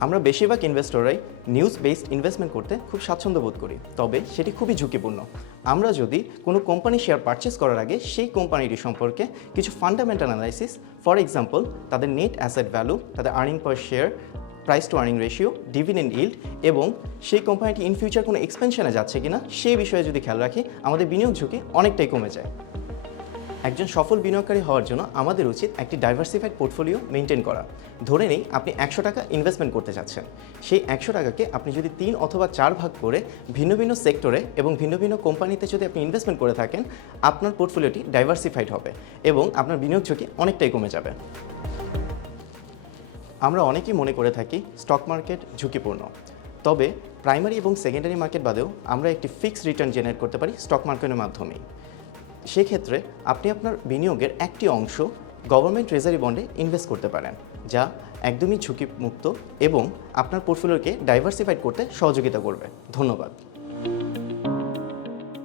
আমরা বেশিরভাগ ইনভেস্টররাই news based investment করতে খুব স্বাচ্ছন্দ্য বোধ করি। তবে সেটি খুবই ঝুঁকিপূর্ণ। আমরা যদি কোনো কোম্পানি শেয়ার পারচেস করার আগে সেই কোম্পানিটি সম্পর্কে কিছু ফান্ডামেন্টাল অ্যানালাইসিস ফর এক্সাম্পল তাদের নেট অ্যাসেট ভ্যালু তাদের earning per share price to earning ratio dividend yield এবং সেই কোম্পানিটি ইন ফিউচার কোনো এক্সপেনশনে যাচ্ছে কিনা সেই বিষয়ে যদি খেয়াল রাখি, আমাদের বিনিয়োগ ঝুঁকি অনেকটাই কমে যায়। একজন সফল বিনিয়োগকারী হওয়ার জন্য আমাদের উচিত একটি ডাইভার্সিফাইড পোর্টফোলিও মেনটেন করা। ধরে নেই আপনি একশো টাকা ইনভেস্টমেন্ট করতে চাচ্ছেন। সেই একশো টাকাকে আপনি যদি তিন অথবা চার ভাগ করে ভিন্ন ভিন্ন সেক্টরে এবং ভিন্ন ভিন্ন কোম্পানিতে যদি আপনি ইনভেস্টমেন্ট করে থাকেন, আপনার পোর্টফোলিওটি ডাইভার্সিফাইড হবে এবং আপনার বিনিয়োগ ঝুঁকি অনেকটাই কমে যাবে। আমরা অনেকেই মনে করে থাকি স্টক মার্কেট ঝুঁকিপূর্ণ। তবে প্রাইমারি এবং সেকেন্ডারি মার্কেট বাদেও আমরা একটি ফিক্সড রিটার্ন জেনারেট করতে পারি স্টক মার্কেটের মাধ্যমেই। সেক্ষেত্রে আপনি আপনার বিনিয়োগের একটি অংশ গভর্নমেন্ট ট্রেজারি বন্ডে ইনভেস্ট করতে পারেন, যা একদমই ঝুঁকিমুক্ত এবং আপনার পোর্টফোলিওকে ডাইভার্সিফাইড করতে সহযোগিতা করবে। ধন্যবাদ।